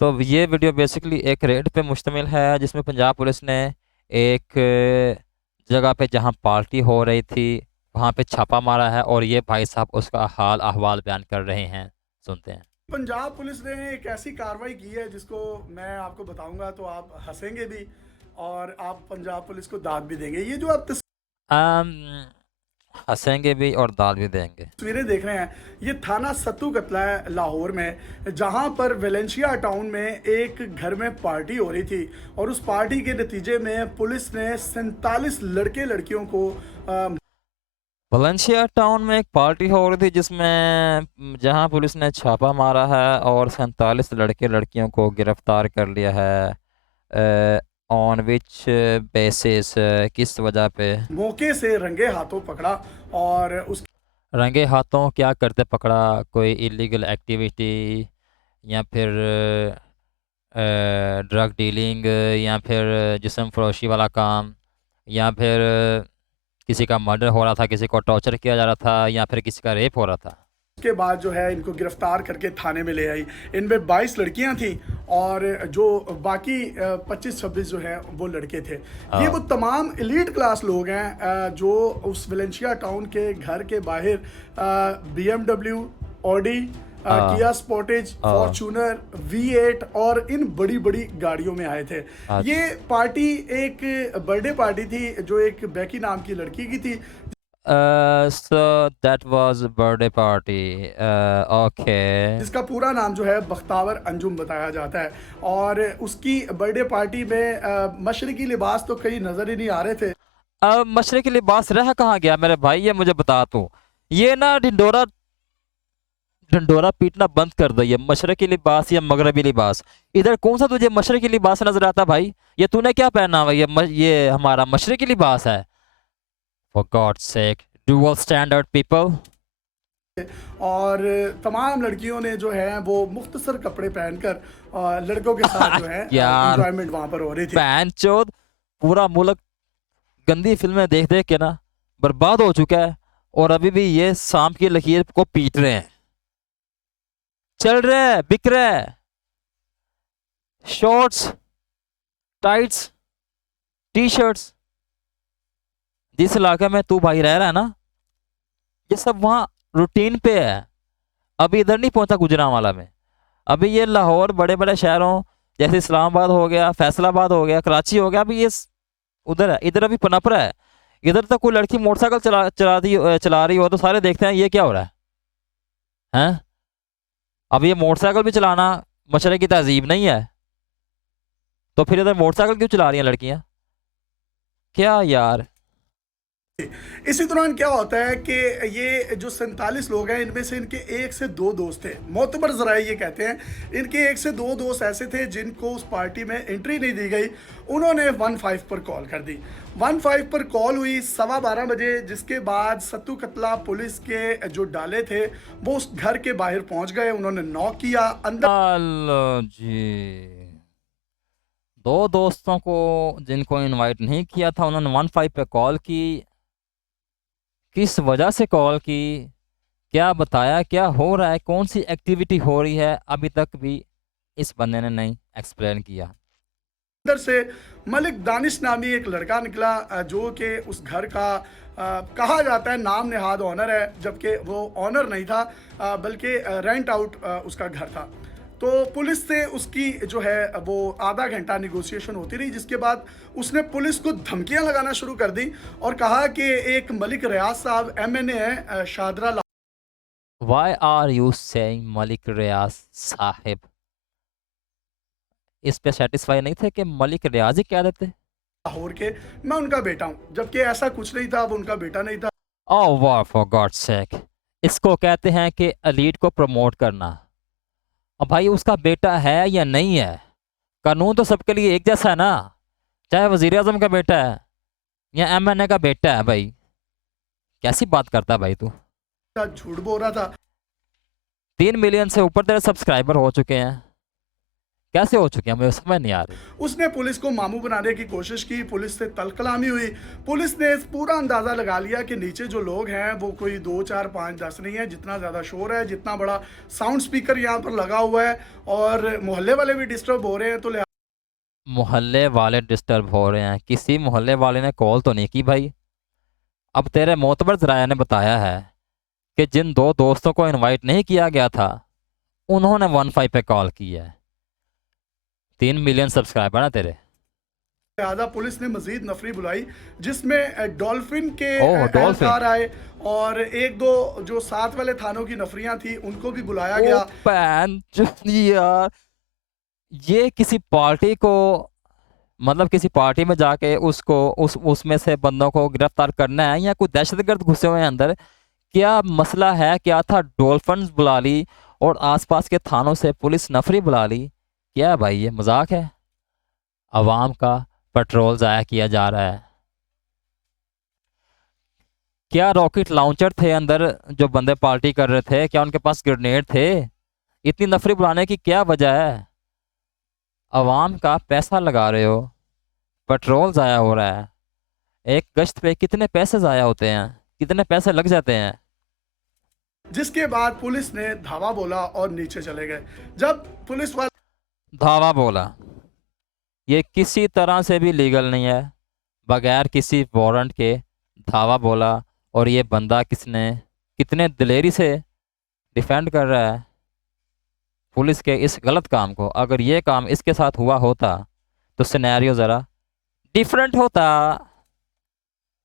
तो ये video basically एक रेड पे मुश्तमिल है, जिसमें पंजाब पुलिस ने एक जगह पे जहां पार्टी हो रही थी वहां पे छापा मारा है, और ये भाई साहब उसका हाल अहवाल बयान कर रहे हैं। सुनते हैं। पंजाब पुलिस ने एक ऐसी कार्रवाई की है जिसको मैं आपको बताऊंगा तो आप हंसेंगे भी और आप पंजाब पुलिस को दाद भी देंगे। ये जो आप अम, हंसेंगे भी और दाल भी देंगे। तस्वीरें देख रहे हैं, ये थाना सत्तू कतला है लाहौर में, जहां पर वेलेंशिया टाउन में एक घर में पार्टी हो रही थी और उस पार्टी के नतीजे में पुलिस ने 47 लड़के लड़कियों को वलेंशिया टाउन में एक पार्टी हो रही थी जहां पुलिस ने छापा मारा है और 47 लड़के लड़कियों को गिरफ्तार कर लिया है। ऑन विच बेसिस, किस वजह पे? मौके से रंगे हाथों पकड़ा और उस रंगे हाथों क्या करते पकड़ा? कोई इलीगल एक्टिविटी, या फिर ड्रग डीलिंग, या फिर जिस्म फरोशी वाला काम, या फिर किसी का मर्डर हो रहा था, किसी को टॉर्चर किया जा रहा था, या फिर किसी का रेप हो रहा था? के बाद जो है इनको गिरफ्तार करके थाने में ले आई। इनमें 22 लड़कियां थी और जो बाकी 25-26 जो है वो लड़के थे। ये वो हाँ। तमाम एलीट क्लास लोग हैं जो उस वेलेंशिया टाउन के घर के बाहर BMW, ऑडी, हाँ। किया स्पोर्टेज, हाँ। फॉर्चूनर, V8 और इन बड़ी बड़ी गाड़ियों में आए थे। ये अच्छा। पार्टी एक बर्थडे पार्टी थी जो एक बेकी नाम की लड़की की थी So that was a birthday party. Okay. जिसका पूरा नाम जो है बख्तावर अंजुम बताया जाता है। और उसकी बर्थडे पार्टी में मशरकी लिबास तो कहीं नज़र ही नहीं आ रहे थे। अब मशरक़ी लिबास रह कहाँ गया मेरे भाई, ये मुझे बता तू। ये ना ढिंडोरा ढिंडोरा पीटना बंद कर दो। ये मशरक़ी लिबास या मगरबी लिबास, इधर कौन सा तुझे मशरक़ी लिबास नजर आता भाई? ये तूने क्या पहना हुआ है? ये हमारा मशरक़ी लिबास है। For God's sake, dual standard people. और तमाम लड़कियों ने जो है वो मुख्तसर कपड़े पहनकर लड़कों के साथ जो है यार, इंजॉयमेंट वहां पर हो रही थी। बहन चोद, पूरा मुल्क गंदी फिल्में देख देख के ना बर्बाद हो चुका है, और अभी भी ये सांप की लकीर को पीट रहे हैं। चल रहे हैं, बिक रहे हैं, शॉर्ट्स, टाइट्स, टी शर्ट्स। जिस इलाके में तू भाई रह रहा है ना, ये सब वहाँ रूटीन पे है। अभी इधर नहीं पहुंचा गुजरांवाला में। अभी ये लाहौर, बड़े बड़े शहरों जैसे इस्लामाबाद हो गया, फैसलाबाद हो गया, कराची हो गया, अभी ये उधर है, इधर अभी पनप रहा है। इधर तक कोई लड़की मोटरसाइकिल चला रही हो तो सारे देखते हैं ये क्या हो रहा है, हैं? अब ये मोटरसाइकिल भी चलाना मशरे की तहजीब नहीं है, तो फिर इधर मोटरसाइकिल क्यों चला रही हैं लड़कियां? क्या यार। इसी दौरान क्या होता है कि ये जो 47 लोग हैं इनमें से इनके एक से दो दोस्त थे, मोतबर जराए ये कहते हैं इनके एक से दो दोस्त ऐसे थे जिनको उस पार्टी में एंट्री नहीं दी गई। उन्होंने 15 पर कॉल कर दी। 15 पर कॉल हुई 12:15 बजे, जिसके बाद सत्तू कतला पुलिस के जो डाले थे वो उस घर के बाहर पहुंच गए। उन्होंने नॉक किया अंदर। हेलो जी। दो दोस्तों को जिनको इनवाइट नहीं किया था उन्होंने 15 पे कॉल की। किस वजह से कॉल की? क्या बताया, क्या हो रहा है, कौन सी एक्टिविटी हो रही है, अभी तक भी इस बंदे ने नहीं एक्सप्लेन किया। अंदर से मलिक दानिश नामी एक लड़का निकला जो कि उस घर का कहा जाता है नाम नेहाद ऑनर है, जबकि वो ऑनर नहीं था बल्कि रेंट आउट उसका घर था। तो पुलिस से उसकी जो है वो आधा घंटा निगोशिएशन होती रही, जिसके बाद उसने पुलिस को धमकियां लगाना शुरू कर दी और कहा कि एक मलिक रियाज साहब MNA है Shahdara why are you saying Malik Riaz Sahib? इस पे सेटिस्फाई नहीं थे कि मलिक रियाज ही कह देते? लाहौर के, मैं उनका बेटा हूँ, जबकि ऐसा कुछ नहीं था, वो उनका बेटा नहीं था। ओह वाह, फॉर गॉड्स सेक। इसको कहते हैं कि एलीट को प्रमोट करना। अब भाई उसका बेटा है या नहीं है, कानून तो सबके लिए एक जैसा है ना, चाहे वजीर आजम का बेटा है या MNA का बेटा है। भाई कैसी बात करता है भाई तू? झूठ बोल रहा था। 3 मिलियन से ऊपर तेरे सब्सक्राइबर हो चुके हैं, कैसे हो चुके हैं मुझे समझ नहीं आ रही। उसने पुलिस को मामू बनाने की कोशिश की, पुलिस से तलकलामी हुई। पुलिस ने पूरा अंदाज़ा लगा लिया कि नीचे जो लोग हैं वो कोई 2, 4, 5, 10 नहीं है। जितना ज़्यादा शोर है, जितना बड़ा साउंड स्पीकर यहाँ पर लगा हुआ है और मोहल्ले वाले भी डिस्टर्ब हो रहे हैं, तो मोहल्ले वाले डिस्टर्ब हो रहे हैं, किसी मोहल्ले वाले ने कॉल तो नहीं की भाई। अब तेरे मोतबर ज़राया ने बताया है कि जिन 2 दोस्तों को इनवाइट नहीं किया गया था उन्होंने 15 पे कॉल की है। 3 मिलियन सब्सक्राइबर ना तेरे। लिहाजा पुलिस ने मजीद नफरी बुलाई, जिसमें डॉल्फिन के ओह डॉल्फिन। एहलकार आए और 1-2 जो साथ वाले थानों की नफरियां थी उनको भी बुलाया ओ गया। पैन यार, ये किसी पार्टी को, मतलब किसी पार्टी में जाके उसको उसमें से बंदों को गिरफ्तार करना है या कोई दहशतगर्द घुसे हुए हैं अंदर? क्या मसला है? क्या था? डॉल्फिन बुला ली और आसपास के थानों से पुलिस नफरी बुला ली? क्या है भाई, ये मजाक है? अवाम का पेट्रोल ज़ाया किया जा रहा है। क्या रॉकेट लॉन्चर थे अंदर जो बंदे पार्टी कर रहे थे? क्या उनके पास ग्रेनेड थे? इतनी नफरी बुलाने की क्या वजह है? अवाम का पैसा लगा रहे हो, पेट्रोल ज़ाया हो रहा है। एक गश्त पे कितने पैसे ज़ाया होते हैं, कितने पैसे लग जाते हैं? जिसके बाद पुलिस ने धावा बोला और नीचे चले गए। जब पुलिस वाले धावा बोला, ये किसी तरह से भी लीगल नहीं है। बगैर किसी वारंट के धावा बोला, और ये बंदा कितने दिलेरी से डिफेंड कर रहा है पुलिस के इस गलत काम को। अगर ये काम इसके साथ हुआ होता तो सिनेरियो ज़रा डिफरेंट होता।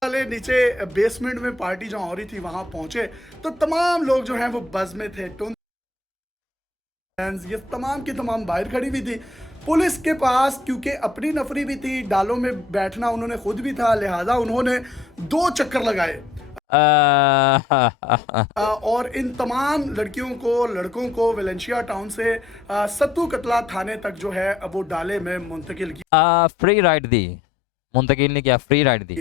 वाले नीचे बेसमेंट में पार्टी जहाँ हो रही थी वहां पहुंचे तो तमाम लोग जो हैं वो बज में थे। ये तमाम की तमाम बाहर खड़ी हुई थी। पुलिस के पास क्योंकि अपनी नफरी भी थी, डालों में बैठना उन्होंने खुद भी था, लिहाजा उन्होंने 2 चक्कर लगाए और इन तमाम लड़कियों को लड़कों को वेलेंशिया टाउन से सत्तू कतला थाने तक जो है वो डाले में मुंतकिल किया। फ्री राइड दी, मुंतकिल नहीं किया, फ्री राइड दी।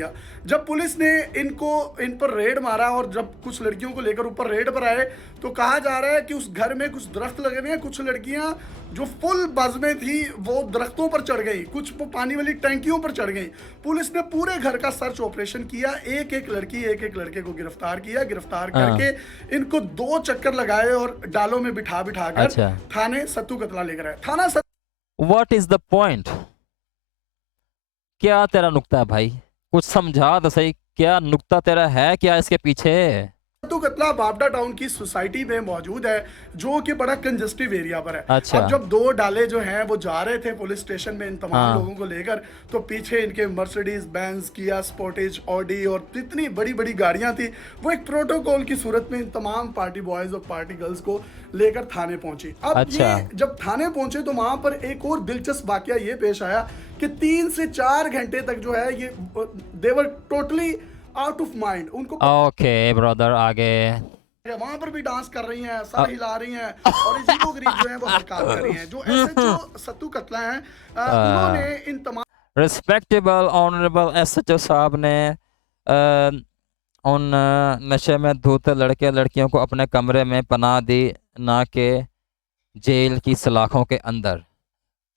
जब पुलिस ने इन पर रेड मारा और जब कुछ लड़कियों को लेकर ऊपर रेड पर आए तो कहा जा रहा है कि उस घर में कुछ दरख्त लगे हुए हैं। कुछ लड़कियां जो फुल बज में थी वो दरख्तों पर चढ़ गई, कुछ वो पानी वाली टैंकियों पर चढ़ गई। पुलिस ने पूरे घर का सर्च ऑपरेशन किया, एक एक लड़के को गिरफ्तार किया। गिरफ्तार करके इनको 2 चक्कर लगाए और डालों में बिठा कर थाने सत्तू कतला लेकर आए। थाना व्हाट इज द पॉइंट? क्या तेरा नुक्ता है भाई? कुछ समझा तो सही, क्या नुक्ता तेरा है, क्या इसके पीछे? सत्तू कतला बाबडा टाउन की सोसाइटी में मौजूद है जो कि बड़ा कंजस्टिव एरिया पर है। अच्छा। अब जब 2 डाले जो हैं वो जा रहे थे पुलिस स्टेशन में इन तमाम लोगों को लेकर, तो पीछे इनके मर्सिडीज बेंज, किया स्पोर्टेज, ऑडी और जितनी बड़ी बड़ी गाड़ियां थी वो एक प्रोटोकॉल की सूरत में इन तमाम पार्टी बॉयज और पार्टी गर्ल्स को लेकर थाने पहुंची। अब अच्छा। ये जब थाने पहुंचे तो वहां पर एक और दिलचस्प वाकया ये पेश आया कि 3 से 4 घंटे तक जो है ये देवर टोटली आउट ऑफ माइंड। उनको ओके ब्रदर, आगे वहां पर भी डांस कर रही हैं, सर हिला रही हैं और इसी गरीब जो है वो हरकत कर रही हैं। जो एसएचओ सत्तू कतला हैं उन्होंने इन तमाम रिस्पेक्टेबल ऑनरेबल एसएचओ साहब ने उन नशे में धुत लड़के लड़कियों को अपने कमरे में पनाह दी, ना कि जेल की सलाखों के अंदर।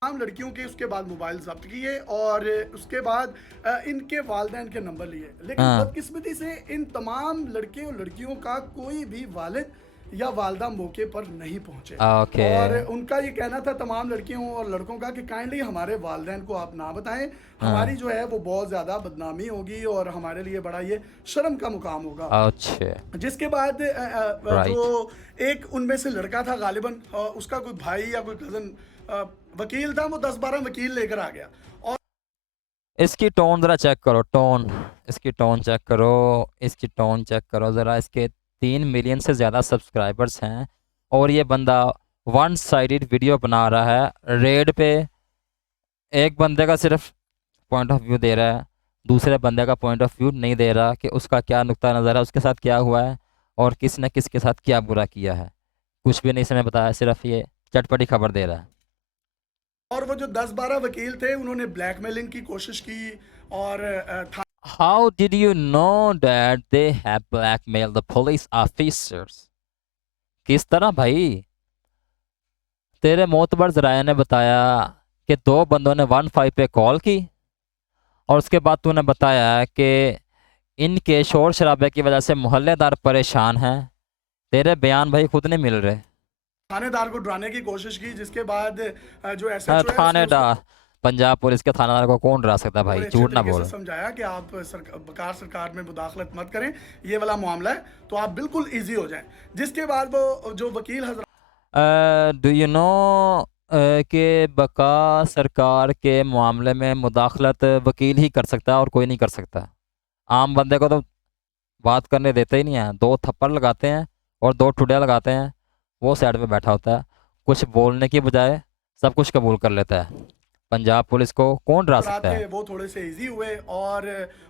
तमाम लड़कियों के उसके बाद मोबाइल जब्त किए और उसके बाद इनके वालिदैन के नंबर लिए। लेकिन बदकिस्मती से इन तमाम लड़के और लड़कियों का कोई भी वालिद या वालदा मौके पर नहीं पहुंचे। और उनका ये कहना था तमाम लड़कियों और लड़कों का कि काइंडली हमारे वालिदैन को आप ना बताएं, हमारी जो है वो बहुत ज़्यादा बदनामी होगी और हमारे लिए बड़ा ये शर्म का मुकाम होगा। अच्छा। जिसके बाद जो एक उनमें से लड़का था गालिबन उसका कोई भाई या कोई कज़न वकील था, वो 10-12 वकील लेकर आ गया। और इसकी टोन ज़रा चेक करो, टोन, इसकी टोन चेक करो, इसकी टोन चेक करो ज़रा। इसके 3 मिलियन से ज़्यादा सब्सक्राइबर्स हैं और ये बंदा 1 साइडेड वीडियो बना रहा है। रेड पे एक बंदे का सिर्फ पॉइंट ऑफ व्यू दे रहा है, दूसरे बंदे का पॉइंट ऑफ व्यू नहीं दे रहा कि उसका क्या नुक्ता नज़र है, उसके साथ क्या हुआ है और किसने किसके साथ क्या बुरा किया है। कुछ भी नहीं इसने बताया, सिर्फ ये चटपटी खबर दे रहा है। और वो जो 10-12 वकील थे उन्होंने ब्लैकमेलिंग की कोशिश की और How did you know that they have blackmailed the police officers? किस तरह भाई? तेरे मोतबर ज़राए ने बताया कि 2 बंदों ने 15 पे कॉल की और उसके बाद तूने बताया कि इनके शोर शराबे की वजह से मोहल्लेदार परेशान हैं। तेरे बयान भाई खुद नहीं मिल रहे। थानेदार को डराने की कोशिश की, जिसके बाद जो एसएचओ है उसने उसको थानेदार, पंजाब पुलिस के थानेदार को कौन डरा सकता है भाई, बड़े अच्छे झूठ ना तरीके से बोल। समझाया कि आप बकार सरकार में मुदाखलत मत करें, ये वाला मामला है, तो आप बिल्कुल इजी हो जाएं। जिसके बाद वो जो वकील हजरात डू यू नो कि बका सरकार के मामले में मुदाखलत वकील ही कर सकता है और कोई नहीं कर सकता। आम बंदे को तो बात करने देते ही नहीं है, 2 थप्पड़ लगाते हैं और 2 ठुड्डे लगाते हैं, वो साइड में बैठा होता है, कुछ बोलने की बजाय सब कुछ कबूल कर लेता है। पंजाब पुलिस को कौन डरा सकता थे है? वो थोड़े से इजी हुए और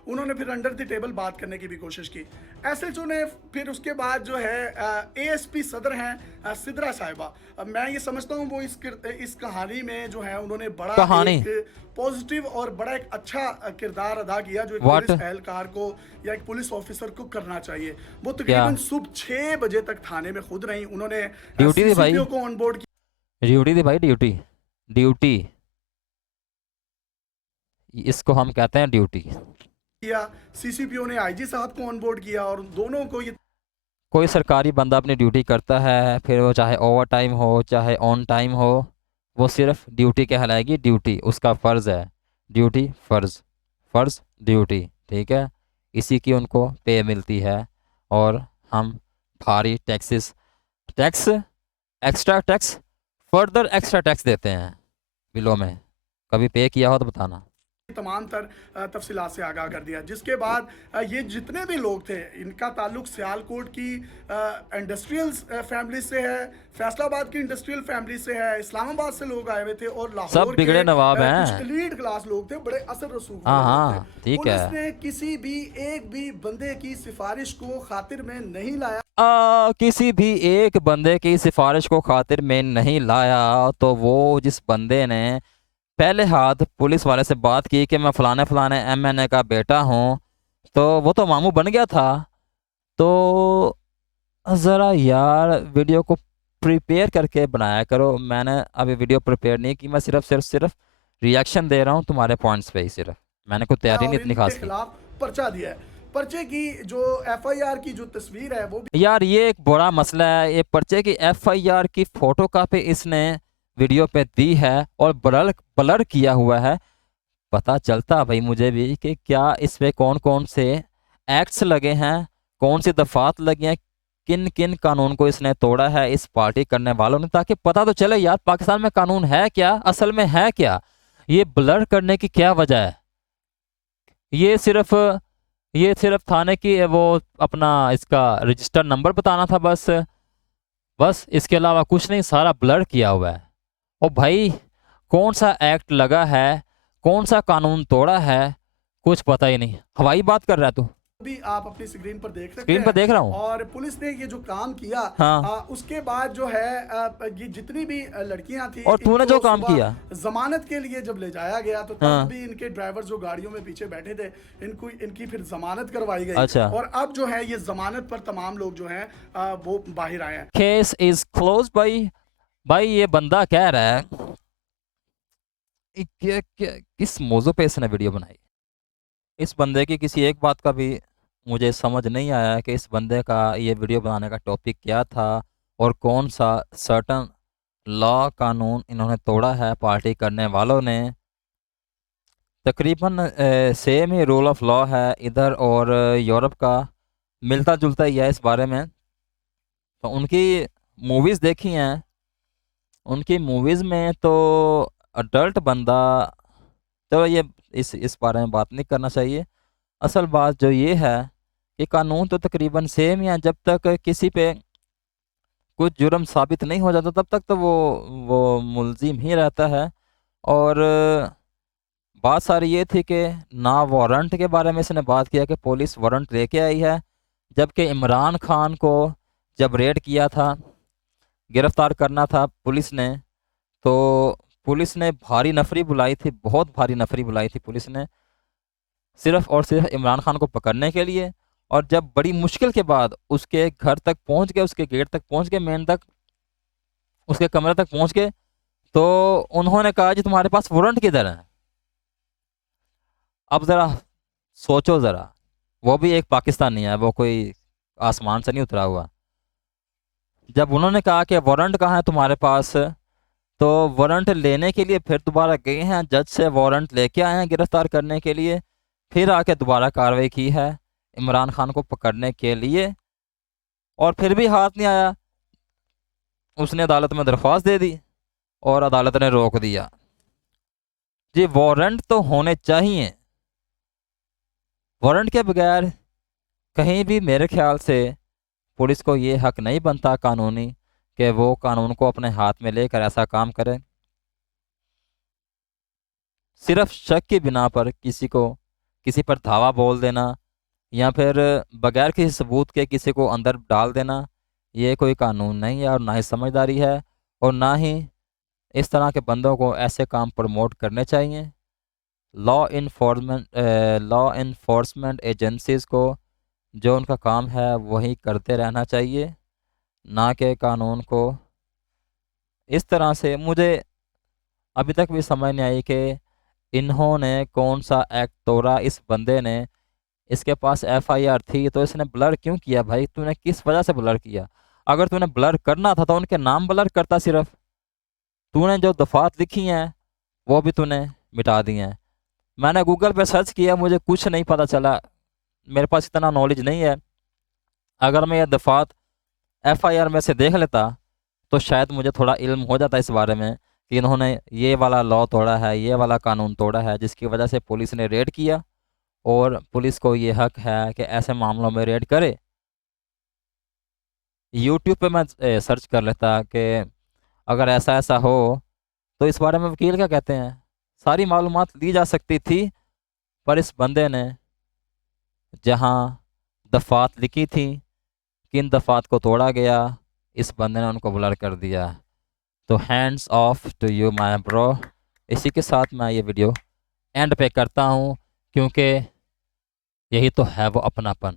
उन्होंने फिर अंडर द टेबल बात करने की भी कोशिश की। एसएचओ ने फिर उसके बाद जो है एएसपी सदर हैं सिद्रा साहिबा, मैं ये समझता हूँ वो इस कहानी में जो है उन्होंने बड़ा कहानी एक पॉजिटिव और बड़ा एक अच्छा किरदार अदा किया, जो एक What? पुलिस एहलकार को या एक पुलिस ऑफिसर को करना चाहिए। वो क्या तकरीबन सुबह 6 बजे तक थाने में खुद रही, उन्होंने ड्यूटी थी भाई, सीसीपीओ को ऑन बोर्ड ड्यूटी थी भाई, ड्यूटी, ड्यूटी, इसको हम कहते हैं ड्यूटी। किया, सीसीपीओ ने आईजी साहब को ऑन बोर्ड किया और दोनों को ये कोई सरकारी बंदा अपनी ड्यूटी करता है, फिर वो चाहे ओवर टाइम हो चाहे ऑन टाइम हो, वो सिर्फ ड्यूटी कहलाएगी, ड्यूटी उसका फ़र्ज़ है, ड्यूटी फ़र्ज़, फ़र्ज़ ड्यूटी, ठीक है। इसी की उनको पे मिलती है और हम भारी taxes, tax, extra tax, further extra tax देते हैं बिलों में। कभी पे किया हो तो बताना। तमाम तफसीलात से आगाह कर दिया। जिसके बाद ये जितने भी लोग थे, इनका ताल्लुक सियालकोट की इंडस्ट्रियल फैमिली से है, फैसलाबाद की इंडस्ट्रियल फैमिली से है, इस्लामाबाद से लोग आए हुए थे और सब लाहौर के बिगड़े नवाब कुछ हैं। एलीट क्लास लोग थे, बड़े असर रसूख हाँ वाले लोग हाँ थे। ठीक पुलिस है। ने किसी भी एक भी बंदे की सिफारिश को खातिर में नहीं लाया। किसी भी एक बंदे की सिफारिश को खातिर में नहीं लाया, तो वो जिस बंदे ने पहले हाथ पुलिस वाले से बात की कि मैं फलाने फलाने एमएनए का बेटा हूँ, तो वो तो मामू बन गया था। तो ज़रा यार वीडियो को प्रिपेयर करके बनाया करो। मैंने अभी वीडियो प्रिपेयर नहीं की, मैं सिर्फ रिएक्शन दे रहा हूँ तुम्हारे पॉइंट्स पे ही, सिर्फ मैंने कोई तैयारी नहीं और इतनी इनके खास की। खिलाफ पर्चा दिया है। पर्चे की जो एफआईआर की जो तस्वीर है वो भी यार ये एक बड़ा मसला है, ये पर्चे की एफआईआर की फ़ोटो कापी इसने वीडियो पे दी है और ब्लर ब्लर किया हुआ है। पता चलता भाई मुझे भी कि क्या इस पे कौन कौन से एक्ट्स लगे हैं, कौन सी दफात लगी हैं, किन किन कानून को इसने तोड़ा है इस पार्टी करने वालों ने, ताकि पता तो चले यार पाकिस्तान में कानून है क्या, असल में है क्या। ये ब्लर करने की क्या वजह है? ये सिर्फ ये सिर्फ थाने की वो अपना इसका रजिस्टर नंबर बताना था, बस बस इसके अलावा कुछ नहीं, सारा ब्लर किया हुआ है। और भाई कौन सा एक्ट लगा है, कौन सा कानून तोड़ा है, कुछ पता ही नहीं। हवाई बात कर रहा है तू, भी आप अपनी स्क्रीन पर देख सकते स्क्रीन पर हैं। देख रहा हूँ। और पुलिस ने ये जो काम किया हाँ उसके बाद जो है ये जितनी भी लड़कियां थी, और तूने इनको जो काम सुबह किया, जमानत के लिए जब ले जाया गया तो तब हाँ भी इनके ड्राइवर जो गाड़ियों में पीछे बैठे थे, इनकी फिर जमानत करवाई गई। अच्छा, और अब जो है ये जमानत पर तमाम लोग जो हैं वो बाहर आए हैं। केस इज क्लोज भाई। भाई ये बंदा कह रहा है किस मौजू पे इसने वीडियो बनाई, इस बंदे की किसी एक बात का भी मुझे समझ नहीं आया कि इस बंदे का ये वीडियो बनाने का टॉपिक क्या था और कौन सा सर्टन लॉ कानून इन्होंने तोड़ा है पार्टी करने वालों ने। तकरीबन same he rule of law है इधर और यूरोप का, मिलता जुलता ही है इस बारे में। तो उनकी मूवीज़ देखी हैं, उनकी मूवीज़ में तो अडल्ट बंदा, चलो ये इस बारे में बात नहीं करना चाहिए। असल बात जो ये है कि कानून तो तकरीबन सेम ही है, जब तक किसी पे कुछ जुर्म साबित नहीं हो जाता तब तक तो वो मुलजिम ही रहता है। और बात सारी ये थी कि ना वारंट के बारे में इसने बात किया कि पुलिस वारंट लेके आई है, जबकि इमरान खान को जब रेड किया था, गिरफ्तार करना था पुलिस ने, तो पुलिस ने भारी नफरी बुलाई थी, बहुत भारी नफरी बुलाई थी पुलिस ने, सिर्फ और सिर्फ इमरान खान को पकड़ने के लिए। और जब बड़ी मुश्किल के बाद उसके घर तक पहुंच गए, उसके गेट तक पहुंच गए, मेन तक, उसके कमरे तक पहुंच गए, तो उन्होंने कहा जी तुम्हारे पास वारंट किधर है। अब ज़रा सोचो ज़रा, वो भी एक पाकिस्तानी है, वो कोई आसमान से नहीं उतरा हुआ। जब उन्होंने कहा कि वारंट कहाँ है तुम्हारे पास, तो वारंट लेने के लिए फिर दोबारा गए हैं, जज से वारंट लेके आए हैं गिरफ्तार करने के लिए, फिर आके दोबारा कार्रवाई की है इमरान खान को पकड़ने के लिए, और फिर भी हाथ नहीं आया। उसने अदालत में दरख्वास्त दे दी और अदालत ने रोक दिया। जी वारंट तो होने चाहिए, वारंट के बगैर कहीं भी मेरे ख्याल से पुलिस को ये हक नहीं बनता कानूनी कि वो कानून को अपने हाथ में लेकर ऐसा काम करे। सिर्फ शक की बिना पर किसी पर धावा बोल देना या फिर बगैर किसी सबूत के किसी को अंदर डाल देना, ये कोई कानून नहीं है और ना ही समझदारी है, और ना ही इस तरह के बंदों को ऐसे काम प्रमोट करने चाहिए। लॉ इन्फोर्समेंट एजेंसीज़ को जो उनका काम है वही करते रहना चाहिए, ना कि कानून को इस तरह से। मुझे अभी तक भी समझ नहीं आई कि इन्होंने कौन सा एक्ट तोड़ा इस बंदे ने। इसके पास एफआईआर थी तो इसने ब्लर क्यों किया भाई? तूने किस वजह से ब्लर किया? अगर तूने ब्लर करना था तो उनके नाम ब्लर करता। सिर्फ तूने जो दफात लिखी हैं वो भी तूने मिटा दी हैं। मैंने गूगल पे सर्च किया, मुझे कुछ नहीं पता चला, मेरे पास इतना नॉलेज नहीं है। अगर मैं ये दफात एफआईआर में से देख लेता तो शायद मुझे थोड़ा इल्म हो जाता इस बारे में कि इन्होंने ये वाला लॉ तोड़ा है, ये वाला कानून तोड़ा है, जिसकी वजह से पुलिस ने रेड किया, और पुलिस को ये हक है कि ऐसे मामलों में रेड करे। यूट्यूब पे मैं सर्च कर लेता कि अगर ऐसा ऐसा हो तो इस बारे में वकील क्या कहते हैं, सारी मालूमात ली जा सकती थी। पर इस बंदे ने जहाँ दफात लिखी थी, किन दफात को तोड़ा गया, इस बंदे ने उनको ब्लर कर दिया। तो hands off to you my bro. इसी के साथ मैं ये वीडियो एंड पे करता हूँ, क्योंकि यही तो है वो अपनापन।